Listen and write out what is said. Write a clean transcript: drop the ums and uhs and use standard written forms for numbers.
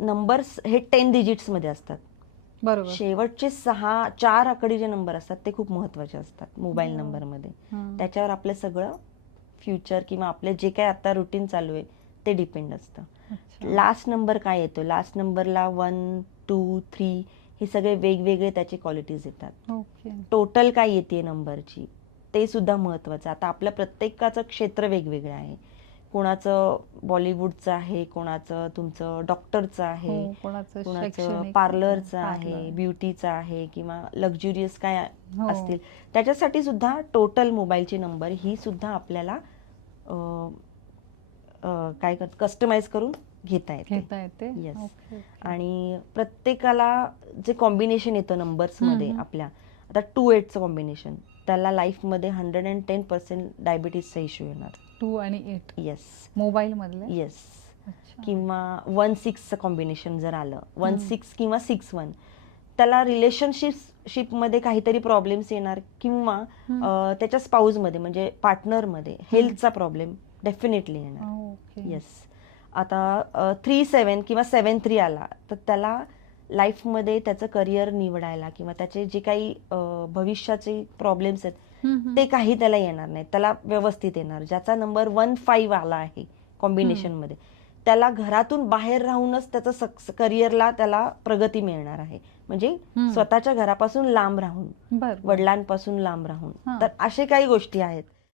Numbers हे 10 digits मध्ये असतात. बरोबर. शेवटचे 4 आकडी जे नंबर असतात ते खूप महत्वाचे असतात मोबाईल नंबरमध्ये. त्याच्यावर आपलं सगळं फ्युचर किंवा आपले जे काही आता रुटीन चालू आहे ते डिपेंड असतं. लास्ट नंबर काय येतो, लास्ट नंबरला 1, 2, 3 हे सगळे वेगवेगळे त्याचे क्वालिटीज येतात. टोटल काय येते नंबरची ते सुद्धा महत्वाचं. आता आपल्या प्रत्येकाचं क्षेत्र वेगवेगळं आहे. कोणाचं बॉलिवूडचं आहे, कोणाचं तुमचं डॉक्टरचं आहे, कोणाचं पार्लरचं आहे, ब्युटीचं आहे किंवा लक्झुरियस काय असतील त्याच्यासाठी सुद्धा टोटल मोबाईलची नंबर ही सुद्धा आपल्याला काय कस्टमाइज करून घेता येते. येस. आणि प्रत्येकाला जे कॉम्बिनेशन येतं नंबर्समध्ये आपल्या, आता 2-8चं कॉम्बिनेशन, त्याला लाईफमध्ये 110% डायबिटीसचा इश्यू येणार. 2 आणि 8 येस मोबाईल मधले. येस. किंवा 1-6चं कॉम्बिनेशन जर आलं, 1-6 किंवा 6-1, त्याला रिलेशनशिपमध्ये काहीतरी प्रॉब्लेम्स येणार किंवा त्याच्या स्पाऊसमध्ये म्हणजे पार्टनरमध्ये हेल्थचा प्रॉब्लेम डेफिनेटली येणार. येस. आता 3-7 किंवा 7-3 आला तर त्याला लाईफमध्ये त्याचं करिअर निवडायला किंवा त्याचे जे काही भविष्याचे प्रॉब्लेम्स आहेत ते काही त्याला येणार नाही, त्याला व्यवस्थित येणार. ज्याचा नंबर 1-5 आला आहे कॉम्बिनेशनमध्ये त्याला घरातून बाहेर राहूनच त्याचं करिअरला त्याला प्रगती मिळणार आहे. म्हणजे स्वतःच्या घरापासून लांब राहून, वडिलांपासून लांब राहून. तर असे काही गोष्टी आहेत.